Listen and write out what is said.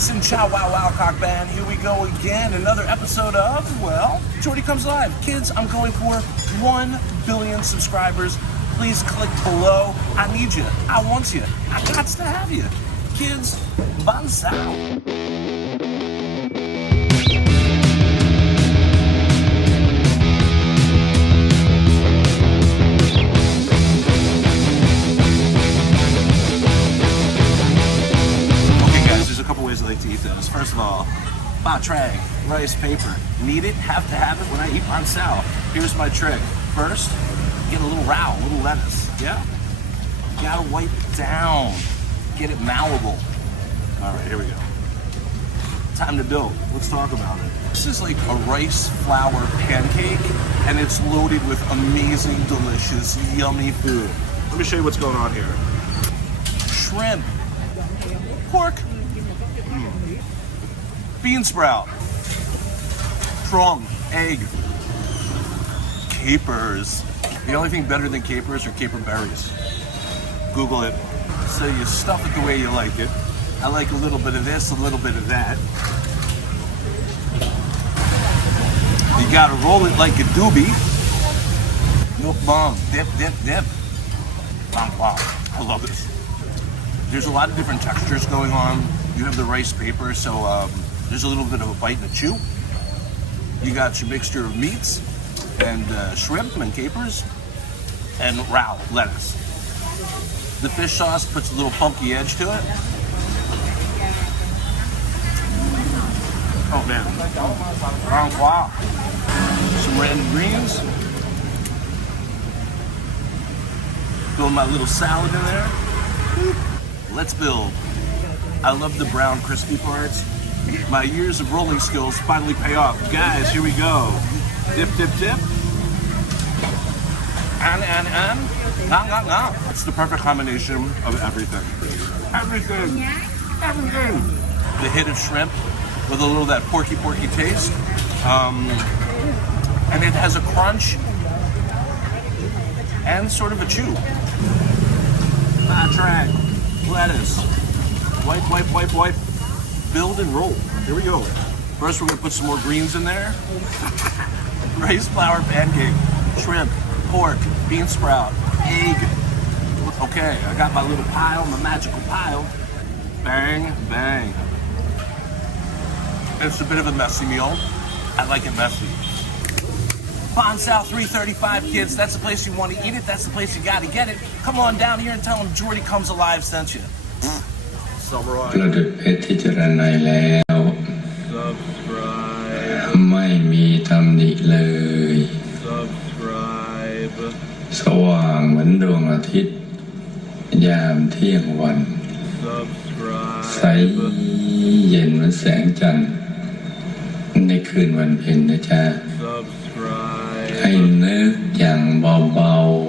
Sin Chow Wow Wow Cock Band. Here we go again. Another episode of, well, Jordy Comes Alive. Kids, I'm going for 1 billion subscribers. Please click below. I need you. I want you. I got to have you. Kids, Bánh Xèo. I like to eat this. First of all, Tuoi Tre, rice paper. Need it, have to have it when I eat Bánh Xèo. Here's my trick. First, get a little roux, a little lettuce. Yeah? You gotta wipe it down. Get it malleable. All right, here we go. Time to build. Let's talk about it. This is like a rice flour pancake, and it's loaded with amazing, delicious, yummy food. Let me show you what's going on here. Shrimp, pork, bean sprout, strong, egg, capers. The only thing better than capers are caper berries. Google it. So you stuff it the way you like it. I like a little bit of this, a little bit of that. You gotta roll it like a doobie. Milk bomb, dip, dip, dip. Wow, I love this. There's a lot of different textures going on. You have the rice paper, so there's a little bit of a bite and a chew. You got your mixture of meats and shrimp and capers and roux, lettuce. The fish sauce puts a little funky edge to it. Oh man. Wow. Some random greens. Throw my little salad in there. Let's build. I love the brown crispy parts. My years of rolling skills finally pay off. Guys, here we go. Dip, dip, dip. And. No. It's the perfect combination of everything. Everything. The hit of shrimp with a little of that porky taste. And it has a crunch and sort of a chew. Tuoi Tre, lettuce. Wipe. Build and roll. Here we go. First, we're gonna put some more greens in there. Rice flour pancake, shrimp, pork, bean sprout, egg. Okay, I got my little pile, my magical pile. Bang, bang. It's a bit of a messy meal. I like it messy. Bánh Xèo 335, kids. That's the place you want to eat it. That's the place you got to get it. Come on down here and tell them Jordy Comes Alive sent you. เราดุจเพชรที่เจริญในแล้วไม่มีตำหนิเลยสว่างเหมือนดวงอาทิตย์ยามเที่ยงวันใสเย็นเหมือนแสงจันทร์ในคืนวันเพ็ญนะจ๊ะให้นึกอย่างเบาๆ